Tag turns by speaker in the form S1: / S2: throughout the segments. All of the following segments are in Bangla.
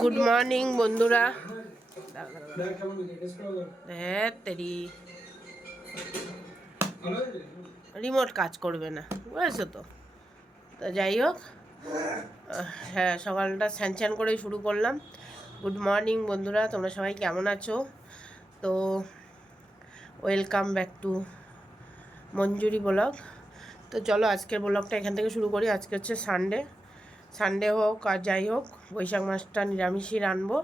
S1: গুড মর্নিং বন্ধুরা। হ্যাঁ রিমোট কাজ করবে না, বুঝেছ তো? তো যাই হোক হ্যাঁ সকালটা স্যান স্যান করেই শুরু করলাম। গুড মর্নিং বন্ধুরা, তোমরা সবাই কেমন আছো? তো welcome back to Manjuri blog. তো চলো আজকের ব্লগটা এখান থেকে শুরু করি। আজকে হচ্ছে সানডে সানডে হোক আর যাই হোক বৈশাখ মাসটা নিরামিষই রানবো।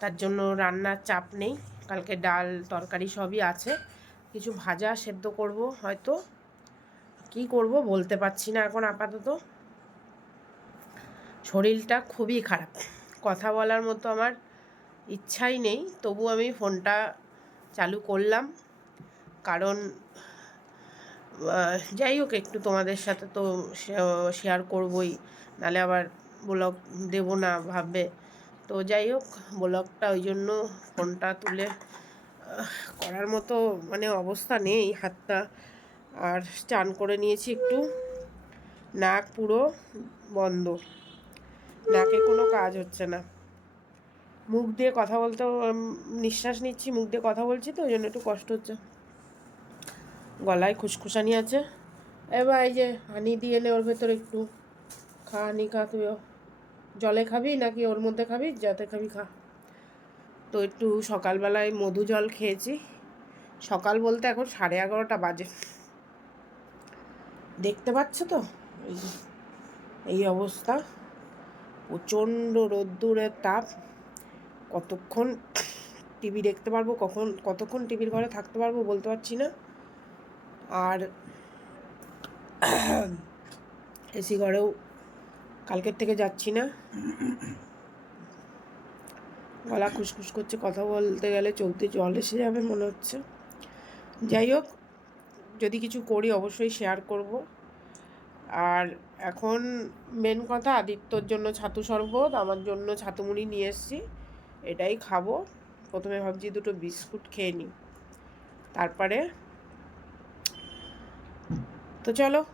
S1: তার জন্য রান্নার চাপ নেই। কালকে ডাল, তরকারি সবই আছে। কিছু ভাজা সেদ্ধ করব হয়তো। কি করব বলতে পারছি না এখন আপাতত। শরীরটা খুবই খারাপ। কথা বলার মতো আমার ইচ্ছাই নেই। তবু আমি ফোনটা চালু করলাম। কারণ যাই হোক, একটু তোমাদের সাথে তো শেয়ার করবই। নালে আবার ব্লগ দেব না ভাববে। তো যাই হোক, ব্লগটা ওই জন্য ফোনটা তুলে করার মতো মানে অবস্থা নেই হাতটা। আর চান করে নিয়েছি একটু। নাক পুরো বন্ধ। নাকে কোনো কাজ হচ্ছে না। মুখ দিয়ে কথা বলতে নিঃশ্বাস নিচ্ছি, মুখ দিয়ে কথা বলছি তো, ওই জন্য একটু কষ্ট হচ্ছে। গলায় খুসখুসানি আছে। এবার এই যে হানি দিয়ে নে ওর ভেতরে একটু। খা, হানি খা, তুইও। জলে খাবি নাকি ওর মধ্যে খাবি? যাতে খাবি, খা। তো একটু সকালবেলায় মধু জল খেয়েছি। সকাল বলতে এখন সাড়ে এগারোটা বাজে। দেখতে পাচ্ছ তো? এই অবস্থা। প্রচণ্ড রোদ্দুরের তাপ। কতক্ষণ টিভি দেখতে পারব, কখন, কতক্ষণ টিভির ঘরে থাকতে পারব বলতে পারছি না। আর এসি ঘরেও কালকের থেকে যাচ্ছি না। গলা খুসখুস করছে, কথা বলতে গেলে চলতে জল এসে যাবে মনে হচ্ছে। যাই হোক, যদি কিছু করি অবশ্যই শেয়ার করব। আর এখন মেন কথা আদিত্যর জন্য ছাতু শরবত, আমার জন্য ছাতু মুড়ি নিয়ে এসেছি। এটাই খাব। প্রথমে ভাবছি দুটো বিস্কুট খেয়ে নিই। তারপরে তো চলো।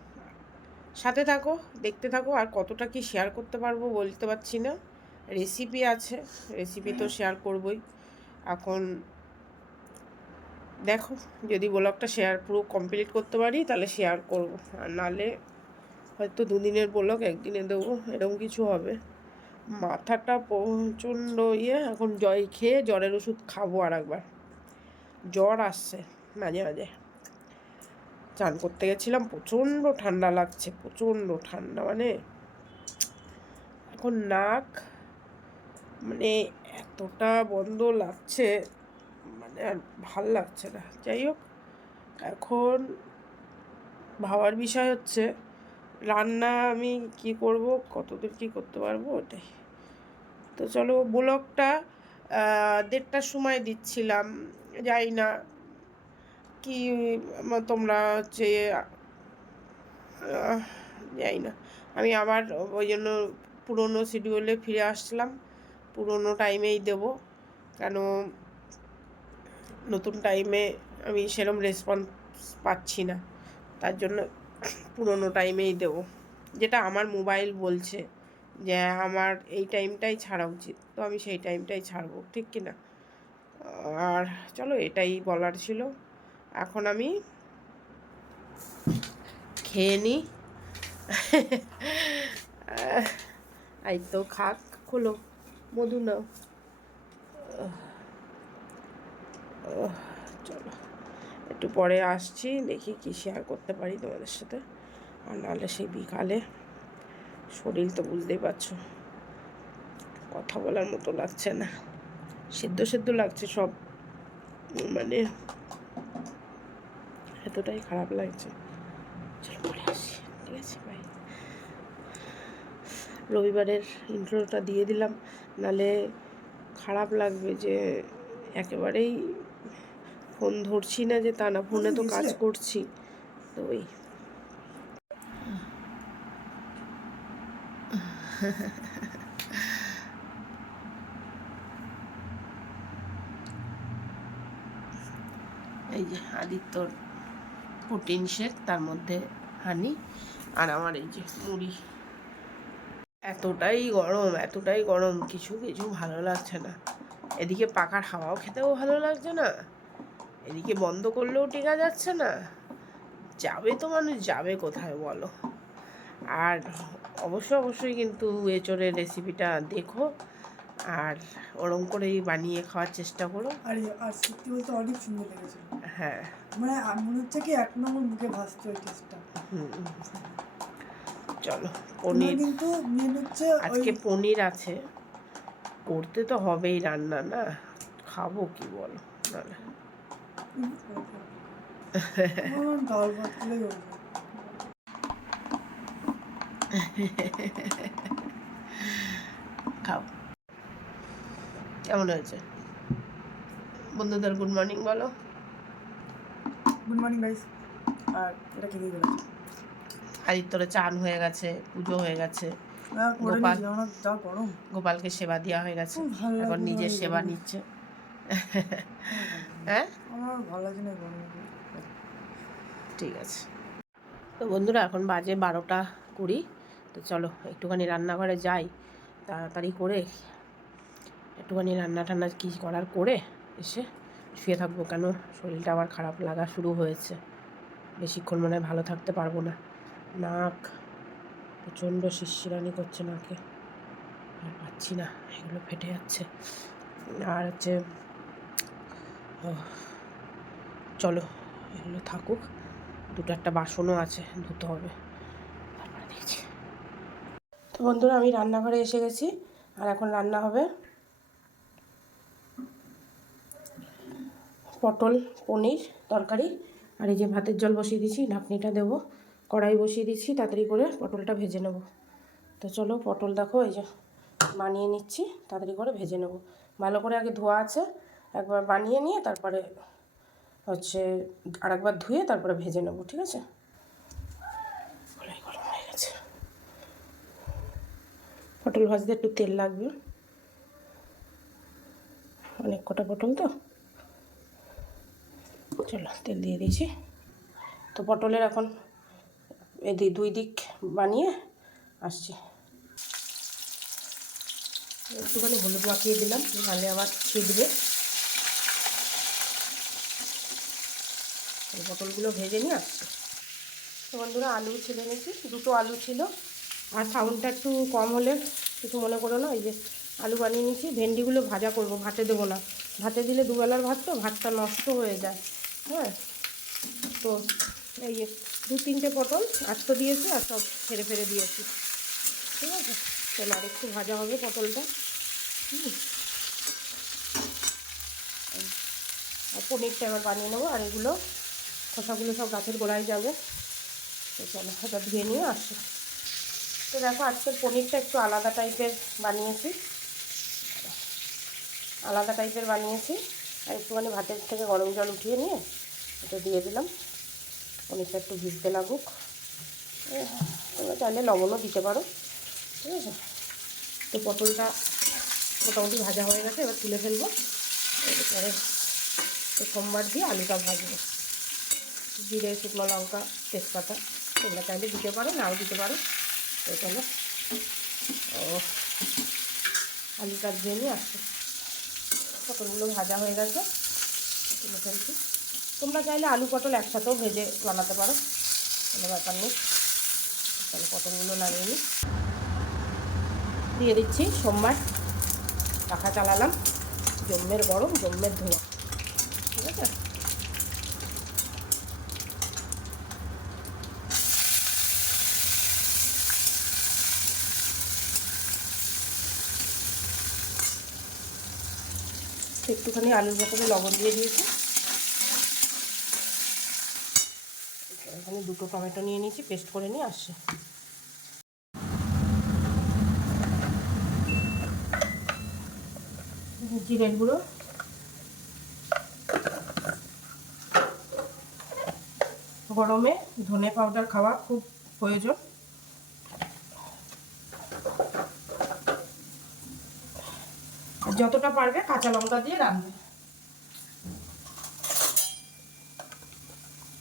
S1: সাথে থাকো দেখতে থাকো আর কতটা কি শেয়ার করতে পারব বলতে পারছি না। রেসিপি আছে রেসিপি তো শেয়ার করবই। এখন দেখো যদি ব্লগটা শেয়ার পুরো কমপ্লিট করতে পারি তাহলে শেয়ার করব। আর নালে হয়তো দুদিনের ব্লগ একদিনে দেবো এরকম কিছু হবে। মাথাটা প্রচণ্ড ইয়ে এখন জয় খেয়ে জ্বরের ওষুধ খাব আর একবার জ্বর আসছে মাঝে মাঝে। চান করতে গেছিলাম, প্রচণ্ড ঠান্ডা লাগছে, প্রচণ্ড ঠান্ডা মানে এখন নাক মানে এতটা বন্ধ লাগছে মানে আর ভালো লাগছে না। যাই হোক, এখন ভাবার বিষয় হচ্ছে, রান্না আমি কি করব, কতদূর কি করতে পারব ওটাই। তো চলো, ব্লগটা দেড়টার সময় দিচ্ছিলাম যাই না কি তোমরা হচ্ছে যাই না। আমি আবার ওই জন্য পুরোনো শিডিউলে ফিরে আসলাম। পুরোনো টাইমেই দেব। কেন, নতুন টাইমে আমি সেরম রেসপন্স পাচ্ছি না। তার জন্য পুরোনো টাইমেই দেব। যেটা আমার মোবাইল বলছে যে, আমার এই টাইমটাই ছাড়া উচিত। তো আমি সেই টাইমটাই ছাড়বো। ঠিক কি না আর চলো, এটাই বলার ছিল। এখন আমি খেয়ে নিই এই তো খাক, খোলো, মধু নাও। চলো। একটু পরে আসছি, দেখি কি শেয়ার করতে পারি তোমাদের সাথে। আর নাহলে সেই বিকালে শরীর তো বুঝতেই পারছ, কথা বলার মতো লাগছে না। সেদ্ধ সেদ্ধ লাগছে সব মানে এতটাই খারাপ লাগছে। চলো পরে আসি ঠিক আছে বাই রবিবারের ইন্ট্রোটা দিয়ে দিলাম নালে খারাপ লাগবে যে একেবারেই ফোন ধরছি না যে তা না ফোনে তো কাজ করছি তো ওই। এই যে আদিত্যর প্রোটিন শেক তার মধ্যে হানি আর আমার এই যে মুড়ি। এতটাই গরম এতটাই গরম, কিছু কিছু ভালো লাগছে না। এদিকে পাকার হাওয়াও খেতেও ভালো লাগছে না। এদিকে বন্ধ করলেও টেকা যাচ্ছে না। যাবে তো মানুষ, যাবে কোথায় বলো? আর অবশ্যই অবশ্যই কিন্তু এঁচড়ের রেসিপিটা দেখো। আর ওরম করেই বানিয়ে খাওয়ার চেষ্টা করো।
S2: আর সত্যি বলতে অনেক সুন্দর লেগেছিল
S1: হ্যাঁ।
S2: মানে মনে হচ্ছে কি এক নম্বর মুখে ভাসছে ওই টেস্টটা
S1: চলো পনির।
S2: কিন্তু মেন হচ্ছে
S1: আজকে পনির আছে। করতে তো হবেই রান্না না? খাব কি বলো?
S2: হবে
S1: খাও। কেমন হয়েছে? বন্ধুদের গুড মর্নিং বলো।
S2: গুড মর্নিং গাইস আর এটা খেতেই গেলাম
S1: আদিত্যরে চান হয়ে গেছে পুজো হয়ে গেছে।
S2: হ্যাঁ
S1: গোপাল। গোপালকে সেবা দেওয়া হয়ে গেছে। এখন নিজের সেবা নিচ্ছে। হ্যাঁ
S2: আমার ভালো লাগে না
S1: ঠিক আছে। তো বন্ধুরা এখন বাজে বারোটা কুড়ি। তো চলো একটুখানি রান্নাঘরে যাই তাড়াতাড়ি করে একটুখানি রান্না টান্না কী করার করে এসে শুয়ে থাকব কেন? শরীরটা আবার খারাপ লাগা শুরু হয়েছে। বেশিক্ষণ মনে হয় ভালো থাকতে পারব না। নাক প্রচণ্ড শিরশিরানি করছে নাকে। আর পাচ্ছি না, এগুলো ফেটে যাচ্ছে। আর হচ্ছে চলো, এগুলো থাকুক। দুটো একটা বাসনও আছে, ধুতে হবে। তারপরে দেখছি। তো বন্ধুরা, আমি রান্নাঘরে এসে গেছি, আর এখন রান্না হবে পটল, পনির তরকারি আর এই যে ভাতের জল বসিয়ে দিয়েছি ঢাকনিটা দেবো। কড়াই বসিয়ে দিচ্ছি তাড়াতাড়ি করে পটলটা ভেজে নেব। তো চলো পটল দেখো, এই যে বানিয়ে নিচ্ছি, তাড়াতাড়ি করে ভেজে নেব। ভালো করে আগে ধোয়া আছে, একবার বানিয়ে নিয়ে তারপরে হচ্ছে আরেকবার ধুয়ে তারপরে ভেজে নেব, ঠিক আছে? গরম হয়ে গেছে। পটল ভাজতে একটু তেল লাগবে। অনেক কটা পটল তো? চলো, তেল দিয়ে দিয়েছি। তো পটলের এখন এদি দুই দিক বানিয়ে আসছি। একটুখানি হলুদ মাখিয়ে দিলাম, নাহলে আবার ছিটবে এই পটলগুলো ভেজে নিয়ে আসছি। তো বন্ধুরা, আলু ছিলে নিয়েছি দুটো আলু ছিল। আর সাউন্ডটা একটু কম হলে কিছু মনে করো না, এই যে আলু বানিয়ে নিয়েছি, ভেন্ডিগুলো ভাজা করব, ভাতে দেবো না। ভাতে দিলে দুবেলার ভাত তো, ভাতটা নষ্ট হয়ে যায়। হ্যাঁ? তো এই দু তিনটে পটল আস্ত দিয়েছি আর সব ফেরে ফেরে দিয়েছি। ঠিক আছে? চলো আর একটু ভাজা হবে পটলটা। হুম। আর পনিরটা এবার বানিয়ে নেব আর এগুলো, খোসাগুলো সব গাছের গোড়ায় যাবে। তো চলো এটা ধুয়ে নিয়ে আসি। তো দেখো, আজকের পনিরটা একটু আলাদা টাইপের বানিয়েছি। আলাদা টাইপের বানিয়েছি। আর একটুখানি ভাতের থেকে গরম জল উঠিয়ে নিয়ে এটা দিয়ে দিলাম। পনিরটা একটু ভিজতে লাগুক। তোমরা চাইলে লবণও দিতে পারো। ঠিক আছে? তো পটলটা মোটামুটি ভাজা হয়ে গেছে, এবার তুলে ফেলব। এরপরে সোমবার দিয়ে আলুটা ভাজবো। জিরে, শুকনো লঙ্কা, তেজপাতা, তোমরা চাইলে দিতে পারো, নাও দিতে পারো। চলো। ও, আলুটা নিয়ে আসছে। পটলগুলো ভাজা হয়ে গেছে। তুলে ফেলছি তোমরা চাইলে আলু পটল একসাথেও ভেজে বানাতে পারো, কোনো ব্যাপার নেই। তাহলে পটলগুলো নামিয়ে নিই। দিয়ে দিচ্ছি সোমবার। পাখা চালালাম। জম্মের গরম, জম্মের ধোয়া ঠিক আছে একটুখানি আলুর ভেতরে লবণ দিয়ে দিয়েছি। এখানে দুটো টমেটো নিয়ে নিয়েছি, পেস্ট করে নিয়ে আসছি। জিরের গুঁড়ো। গরমে ধনে পাউডার খাওয়া খুব প্রয়োজন। যতটা পারবে কাঁচা লঙ্কা দিয়ে রান্না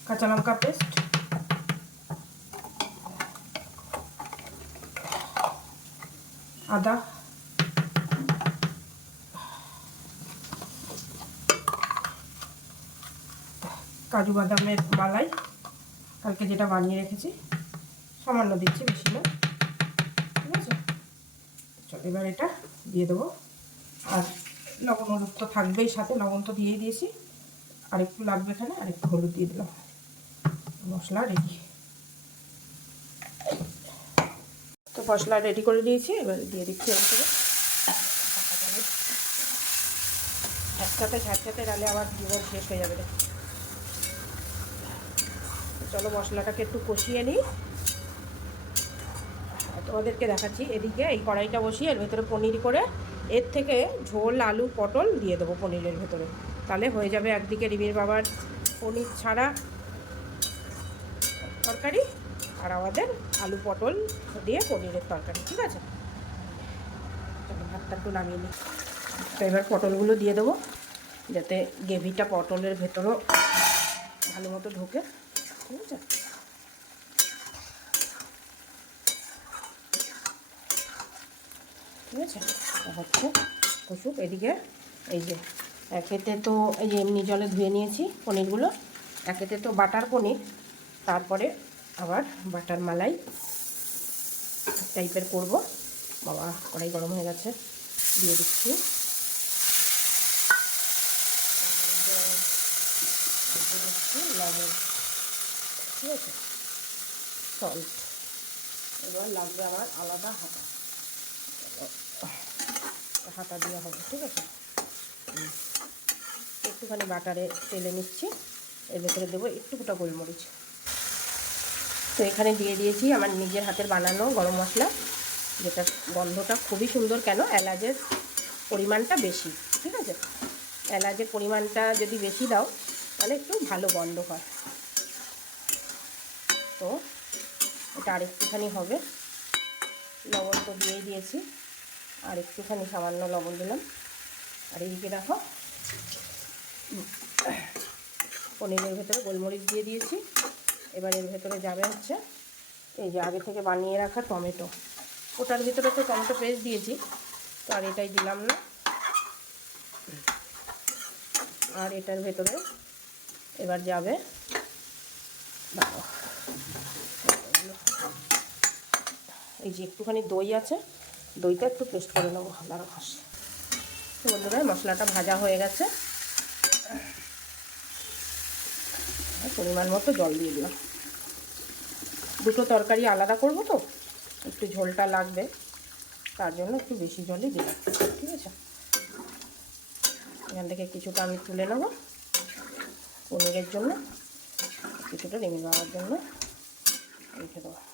S1: কাঁচা লঙ্কা পেস্ট। আদা। কাজু বাদামের বালাই। কালকে যেটা বানিয়ে রেখেছি। সামান্য দিচ্ছি বেশি না। ঠিক আছে? চল এবার এটা দিয়ে দেবো। আর লবণ হলুদ তো থাকবেই, সাথে লবণ তো দিয়েই দিয়েছি। আর একটু লাগবে এখানে, আর একটু হলুদ দিয়ে দিলাম। মশলা রেডি তো মশলা রেডি করে দিয়েছি, এবার দিয়ে দিচ্ছি এর থেকে একসাথে একসাথে ডালে আবার জীবন শেষ হয়ে যাবে। চলো মশলাটাকে একটু কষিয়ে নিই। তোমাদেরকে দেখাচ্ছি, এদিকে এই কড়াইটা বসিয়ে এর ভেতরে পনির করে এর থেকে ঝোল, আলু, পটল দিয়ে দেবো পনিরের ভেতরে। তাহলে হয়ে যাবে একদিকে রিমির বাবার পনির ছাড়া তরকারি আর আমাদের আলু, পটল দিয়ে পনিরের তরকারি, ঠিক আছে? ভাতটা একটু নামিয়ে নিই। তো এবার পটলগুলো দিয়ে দেবো, যাতে গ্রেভিটা পটলের ভেতরও ভালো মতো ঢোকে, ঠিক আছে? ঠিক আছে? হচ্ছে কষুক এদিকে, এই যে একেতে তো এই যে এমনি জলে ধুয়ে নিয়েছি পনিরগুলো একেতে তো বাটার পনির, তারপরে আবার বাটার মালাই টাইপের করব। বাবা, কড়াই গরম হয়ে গেছে, দিয়ে দিচ্ছি। লবণ, ঠিক আছে? সল্ট এবার লাগবে আমার আলাদা হাতা। হাতা দেওয়া হবে, ঠিক আছে? একটুখানি বাটারে তেলে নিচ্ছি, এর ভেতরে দেবো একটুকুটা গোলমরিচ। তো এখানে দিয়ে দিয়েছি আমার নিজের হাতের বানানো গরম মশলা, যেটা গন্ধটা খুবই সুন্দর, কেন? এলাচের পরিমাণটা বেশি, ঠিক আছে? এলাচের পরিমাণটা যদি বেশি দাও, তাহলে একটু ভালো গন্ধ হয়। তো এটা আর একটুখানি হবে। লবণ তো দিয়েই দিয়েছি। আর একটুখানি সামান্য লবণ দিলাম। আর এইদিকে দেখো পনিরের ভেতরে গোলমরিচ দিয়ে দিয়েছি। এবার এর ভেতরে যাবে হচ্ছে এই যে আগে থেকে বানিয়ে রাখা টমেটো। ওটার ভিতরে তো টমেটো পেস্ট দিয়েছি, তো আর এটাই দিলাম না। আর এটার ভেতরে এবার যাবে এই যে একটুখানি দই আছে দইটা একটু পেস্ট করে নেব হাস তো বন্ধুরা মশলাটা ভাজা হয়ে গেছে। পরিমাণ মতো জল দিয়ে দিলাম। দুটো তরকারি আলাদা করব তো, একটু ঝোলটা লাগবে। তার জন্য একটু বেশি জলই দিলাম, ঠিক আছে? এখান থেকে কিছুটা আমি তুলে নেব পনিরের জন্য, কিছুটা রেমি বাবার জন্য। রেখে দেবো।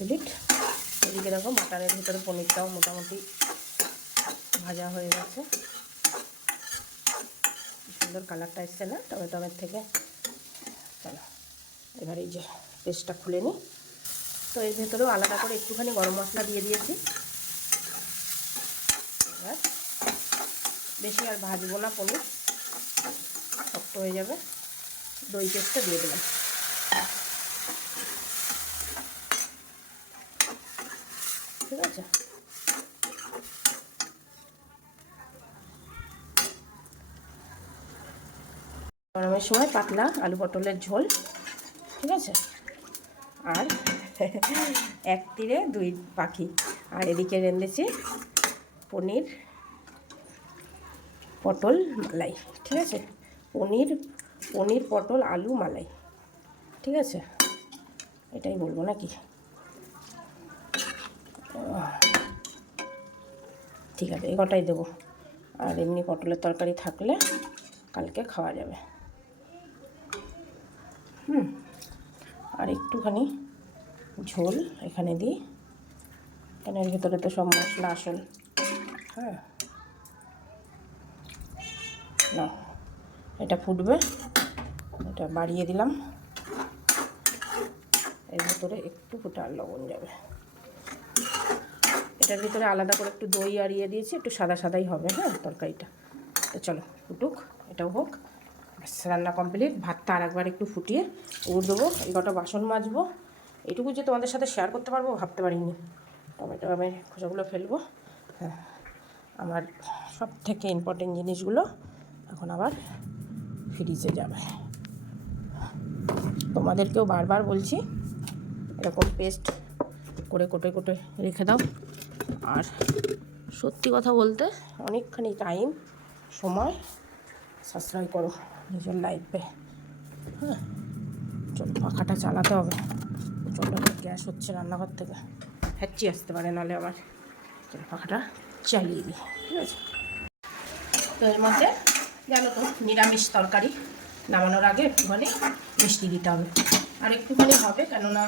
S1: কমপ্লিট এদিকে দেখো মাটনের ভিতরে পনিরটাও মোটামুটি ভাজা হয়ে গেছে। সুন্দর কালারটা এসছে না? টমেটোমের থেকে চলো, এবার এই যে পেস্টটা খুলে নিই। তো এর ভেতরেও আলাদা করে একটুখানি গরম মশলা দিয়ে দিয়েছি। এবার বেশি আর ভাজবো না, পনির, শক্ত হয়ে যাবে। দই পেস্টটা দিয়ে দিলাম ঠিক আছে গরমের সময় পাতলা আলু পটলের ঝোল, ঠিক আছে? আর এক তীরে দুই পাখি। আর এদিকে রেঁধেছি পনির পটল মালাই, ঠিক আছে? পনির পনির পটল আলু মালাই, ঠিক আছে? এটাই বলব নাকি? ঠিক আছে এই কটাই দেবো। আর এমনি পটলের তরকারি থাকলে কালকে খাওয়া যাবে। হুম, আর একটুখানি ঝোল এখানে দিই। কেন এর ভেতরে তো সব মশলা আসল। হ্যাঁ। না এটা ফুটবে। এটা বাড়িয়ে দিলাম। এর ভিতরে একটু ফুটার লবণ যাবে। এটার ভিতরে আলাদা করে একটু দই আর ইয়ে দিয়েছি, একটু সাদা সাদাই হবে হ্যাঁ তরকারিটা। তো চলো, ফুটুক, এটাও হোক। রান্না কমপ্লিট ভাতটা আর একবার একটু ফুটিয়ে উড় দেবো, এই কটা বাসন মাজবো। এইটুকু যে তোমাদের সাথে শেয়ার করতে পারব, ভাবতে পারিনি। টমেটো আমি খোসাগুলো ফেলব। হ্যাঁ আমার সব থেকে ইম্পর্টেন্ট জিনিসগুলো এখন আবার ফ্রিজে যাবে। তোমাদেরকেও বারবার বলছি, এরকম পেস্ট করে কোটে কোটে রেখে দাও। আর সত্যি কথা বলতে, অনেকখানি টাইম সময় সাশ্রয় করো। নিজের লাইফে হ্যাঁ চলো পাখাটা চালাতে হবে। প্রচণ্ড গ্যাস হচ্ছে রান্নাঘর থেকে। হ্যাচি আসতে পারে নাহলে আবার। চলো পাখাটা চালিয়ে দিই, ঠিক আছে? তো এর মধ্যে জানো তো, নিরামিষ তরকারি। নামানোর আগে একটুখানি মিষ্টি দিতে হবে। আর একটুখানি হবে, কেননা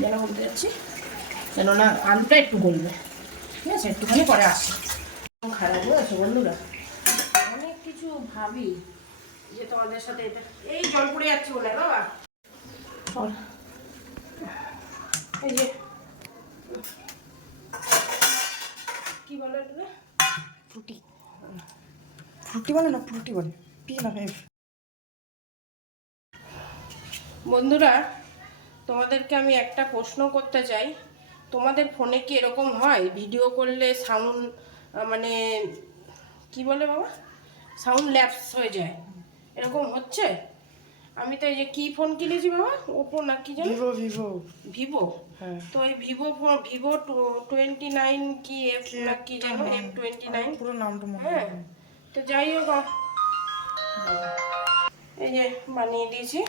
S1: যেন বলতে যাচ্ছি কেননা আলুটা একটু গলবে। ঠিক আছে? একটুখানি পরে আসি। খারাপ আছে বন্ধুরা। কিছু ভাবি যে তোমাদের সাথে এটা এই জল পড়ে যাচ্ছে বলে বাবা। এই যে। কি বলে এটা
S2: ফ্রুটি। ফ্রুটি বলে না ফ্রুটি বলে। পি না
S1: বন্ধুরা তোমাদেরকে আমি একটা প্রশ্ন করতে চাই। তোমাদের ফোনে কি এরকম হয়? ভিডিও করলে সাউন্ড মানে কি বলে বাবা? সাউন্ড ল্যাপস হয়ে যায়। এরকম হচ্ছে? আমি তো এই যে কি ফোন কিনেছি বাবা? ওপো না কি জানো?
S2: Vivo Vivo.
S1: ভিভো?
S2: হ্যাঁ।
S1: তো এই Vivo phone Vivo twenty nine কি এফ না কি জানো? এফ টোয়েন্টি নাইন
S2: পুরো নামটা মনে
S1: হ্যাঁ। তো যাই হোক এই যে বানিয়ে দিয়েছি।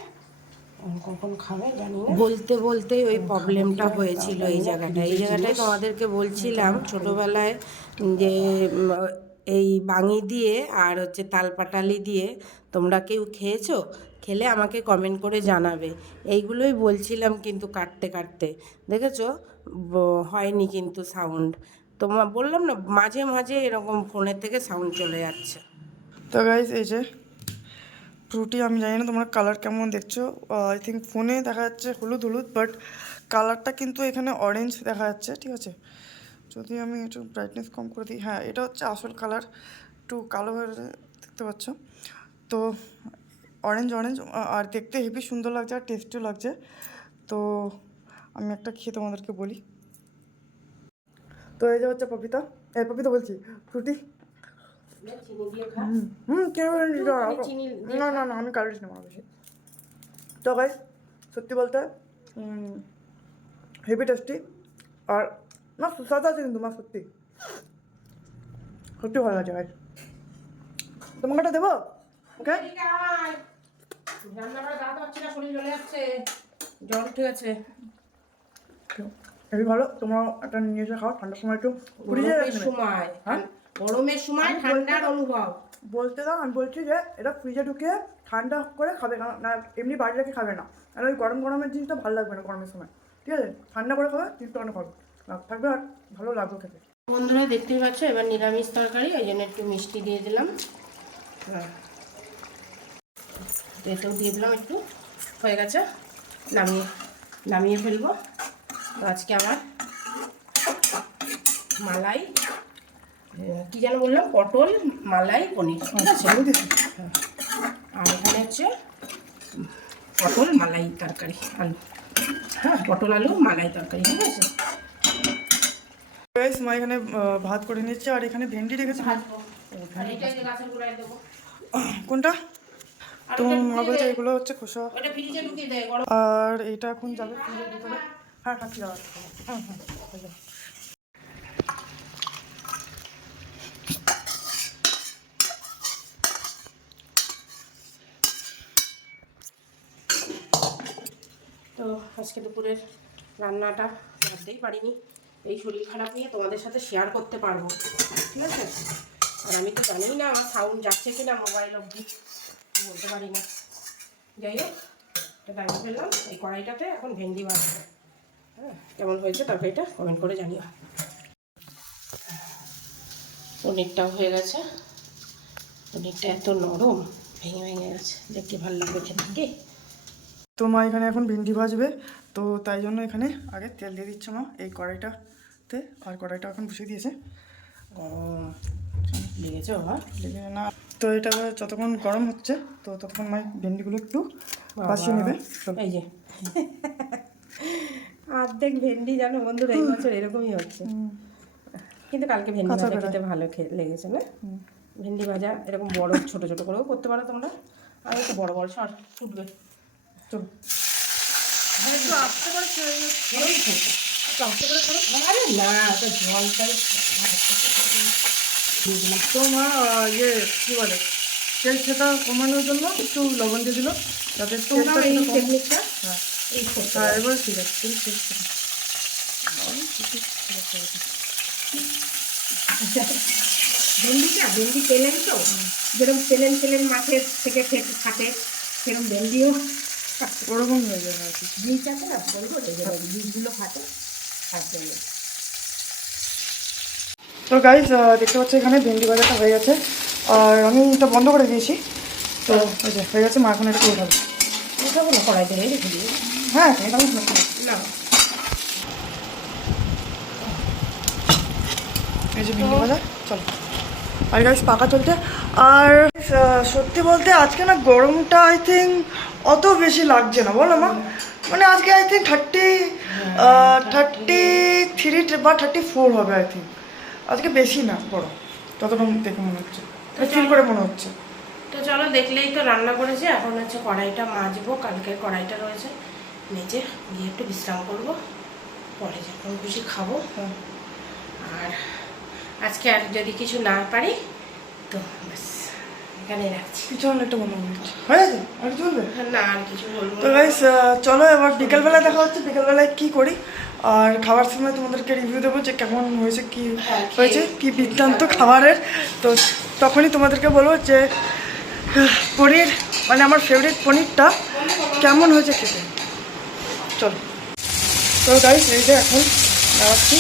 S1: কখন খাবে জানি না। বলতে বলতে ওই প্রবলেমটা হয়েছিল এই জায়গাটা এই জায়গাটায় তোমাদেরকে বলছিলাম ছোটবেলায় যে এই বাঙি দিয়ে আর হচ্ছে তালপাটালি দিয়ে তোমরা কেউ খেয়েছো? খেলে আমাকে কমেন্ট করে জানাবে। এইগুলোই বলছিলাম কিন্তু কাটতে কাটতে। দেখেছ? হয়নি কিন্তু সাউন্ড তোমার বললাম না, মাঝে মাঝে এরকম ফোনের থেকে সাউন্ড চলে যাচ্ছে।
S2: তো গাইজ এই যে ফ্রুটি আমি জানি না তোমরা কালার কেমন দেখছ। আই থিঙ্ক ফোনে দেখা যাচ্ছে হলুদ হলুদ বাট কালারটা কিন্তু এখানে অরেঞ্জ দেখা যাচ্ছে, ঠিক আছে? যদি আমি একটু ব্রাইটনেস কম করে দিই হ্যাঁ এটা হচ্ছে আসল কালার একটু কালো হয়ে দেখতে পাচ্ছ। তো অরেঞ্জ অরেঞ্জ আর দেখতে হেভি সুন্দর লাগছে আর টেস্টিও লাগছে। তো আমি একটা খেয়ে তোমাদেরকে বলি। তো এই যে হচ্ছে পপিতা এই পপিতা বলছি ফ্রুটি? হুম না না না আমি কালিস নেব না বেশি। তো গাইস সত্যি বলতে হেভি টেস্টি আর না সুস্বাদু আছে কিন্তু মা সত্যি। সত্যি ভালো আছে গাইস তোমাকে একটা দেবো? ওকে
S1: জ্বর উঠে গেছে।
S2: হেভি ভালো তোমরা একটা নিয়ে এসে খাও ঠান্ডার সময় একটু
S1: সময়।
S2: হ্যাঁ?
S1: গরমের সময় ঠান্ডার অনুভব।
S2: বলতে দাও আমি বলছি যে এটা ফ্রিজে ঢুকিয়ে ঠান্ডা করে খাবে না না এমনি বাড়ি রেখে খাবে না। আর ওই গরম গরমের জিনিসটা ভালো লাগবে না গরমের সময়। ঠিক আছে? ঠান্ডা করে খাবে জিনিসটা অনেক হবে থাকবে আর ভালো লাগবে খেতে।
S1: বন্ধুরা দেখতেই পাচ্ছ এবার নিরামিষ তরকারি এই জন্য একটু মিষ্টি দিয়ে দিলাম। হ্যাঁ। এটাও দিয়ে দিলাম একটু হয়ে গেছে নামিয়ে নামিয়ে ফেলব। তো আজকে আমার মালাই কি যেন বললাম পটল মালাই পনির ঠিক আছে? হ্যাঁ। আর এখানে হচ্ছে পটল মালাই তরকারি আলু। হ্যাঁ পটল আলু মালাই তরকারি ঠিক আছে?
S2: গাইস মা এখানে ভাত করে নিচ্ছে আর এখানে ভেন্ডি রেখেছে। কোনটা? তো মা বলছে এগুলো হচ্ছে খোসা। আর এটা এখন যাবে হ্যাঁ খাচ্ছি দাঁড়া হ্যাঁ হ্যাঁ
S1: তো আজকে দুপুরের রান্নাটা ভাবতেই পারিনি। এই শরীর খারাপ নিয়ে তোমাদের সাথে শেয়ার করতে পারব। ঠিক আছে? আর আমি তো জানি না আমার সাউন্ড যাচ্ছে কিনা মোবাইল অবধি। বলতে পারি না। যাই হোক এটা দাঁড়িয়ে ফেললাম এই কড়াইটাতে এখন ভেন্ডি বানাবো। হ্যাঁ কেমন হয়েছে তরকারিটা কমেন্ট করে জানিও। পনিরটাও হয়ে গেছে। পনিরটা এত নরম, ভেঙে ভেঙে গেছে। দেখতে ভালো লাগবে খেতে।
S2: তো মা এখানে এখন ভেন্ডি ভাজবে। তো তাই জন্য এখানে আগে তেল দিয়ে দিচ্ছে মা এই কড়াইটাতে। আর কড়াইটা এখন বসিয়ে দিয়েছে।
S1: ও লেগেছে বাবা
S2: লেগে না। তো এটা যতক্ষণ গরম হচ্ছে তো ততক্ষণ মাই ভেন্ডিগুলো একটু বাছিয়ে নেবে।
S1: এই যে। অর্ধেক ভেন্ডি জানো বন্ধুরা এই বছর এরকমই হচ্ছে। কিন্তু কালকে ভেন্ডি ভাজা খেতে ভালো লেগেছে না? ভেন্ডি ভাজা এরকম বড় ছোট ছোট করেও করতে পারো তোমরা। আর একটু বড় বড় সর ফুটবে।
S2: চলো।
S1: একটু আস্তে করে একটু আস্তে করে করো আরে না তো জলটাই
S2: তো মা ইয়ে কী বলে তেল সেটা কমানোর জন্য একটু লবণ দিয়ে দিল। যাতে হ্যাঁ। হ্যাঁ এবার ঠিক আছে তেল শেষ
S1: ভেন্ডিটা ভেন্ডি পেলেন তো? যেরকম পেলেন পেলেন মাছের থেকে খেতে থাকে সেরকম ভেন্ডিও
S2: ওরকম হয়ে যাবে আর কি।
S1: বীজ আছে না বলব বীজগুলো ফাটে তার জন্য
S2: তো গাইজ দেখতে পাচ্ছি এখানে ভেন্ডি ভাজাটা হয়ে গেছে। আর আমি এটা বন্ধ করে দিয়েছি। তো এই যে হয়ে গেছে মা এখন এটা উঠাবে।
S1: উঠাবো না কড়াইতে রেখে দিই
S2: হ্যাঁ এটা
S1: না।
S2: এই যে ভেন্ডি ভাজা চলো। আর গাইজ পাকা চলছে আর সত্যি বলতে আজকে না গরমটা আই থিঙ্ক অত বেশি লাগছে না বলো মা। মানে আজকে I think thirty thirty three বা থার্টি ফোর হবে আই থিঙ্ক আজকে বেশি না গরম ততটা দেখে মনে হচ্ছে। ফিল করে মনে হচ্ছে।
S1: তো চলো দেখলেই তো রান্না করেছি। এখন হচ্ছে কড়াইটা মাজবো কালকে কড়াইটা রয়েছে। মেজে গিয়ে একটু বিশ্রাম করব পরে যখন খুশি খাব।
S2: হ্যাঁ।
S1: আর আজকে আর যদি কিছু না পারি তো ব্যাস এখানে রাখছি।
S2: পিছনে একটা মনে হচ্ছে হয়ে গেছে? আর চলবে
S1: না আর কিছু বলব
S2: তো গাইস চলো এবার বিকেলবেলায় দেখা হচ্ছে বিকেলবেলায় কি করি? আর খাবার সময় তোমাদেরকে রিভিউ দেবো যে কেমন হয়েছে কি
S1: হ্যাঁ,
S2: হয়েছে কি বৃত্তান্ত খাবারের। তো তখনই তোমাদেরকে বলব যে পনির মানে আমার ফেভারিট পনিরটা কেমন হয়েছে খেতে? চলো। তো গাইস এই যে এখন দাঁড়াচ্ছি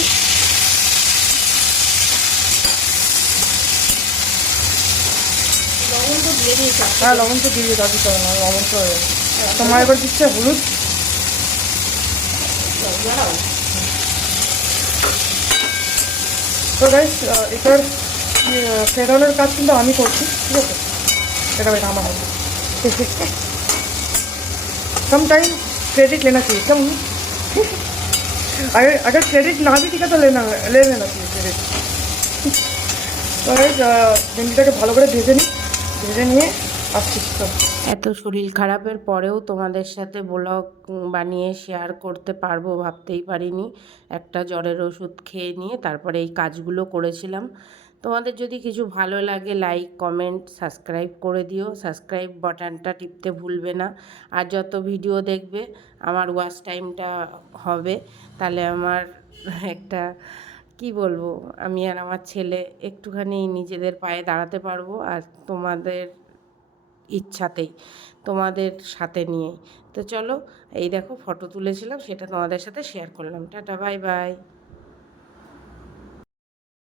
S1: লবণ তো দিয়ে দিয়েছি
S2: হ্যাঁ লবণ তো দিয়ে দাবি চলো না লবণ তো হয়ে গেছে। তোমার এবার দিচ্ছে হলুদ
S1: দাঁড়াও
S2: তো গাইস এটার ফেরানোর কাজ কিন্তু আমি করছি ঠিক আছে এটা বেটা আমার হবে सम टाइम क्रेडिट लेना चाहिए क्या मम्मी अगर अगर क्रेडिट ना भी दिखा तो लेना ले लेना चाहिए क्रेडिट তো গাইস ভেন্ডিটাকে ভালো করে ভেজে নিই নিয়ে
S1: এত শরীর খারাপের পরেও তোমাদের সাথে ব্লগ বানিয়ে শেয়ার করতে পারব ভাবতেই পারিনি। একটা জ্বরের ওষুধ খেয়ে নিয়ে তারপরে এই কাজগুলো করেছিলাম। তোমাদের যদি কিছু ভালো লাগে লাইক কমেন্ট সাবস্ক্রাইব করে দিও। সাবস্ক্রাইব বাটনটা টিপতে ভুলবে না। আর যত ভিডিও দেখবে, আমার ওয়াচ টাইমটা হবে, তাহলে আমার একটা কি বলব? আমি আর আমার ছেলে একটুখানি নিজেদের পায়ে দাঁড়াতে পারব আর তোমাদের ইচ্ছাতেই, তোমাদের সাথে নিয়েই। তো চলো, এই দেখো ফটো তুলেছিলাম, সেটা তোমাদের সাথে শেয়ার করলাম। Tata bye bye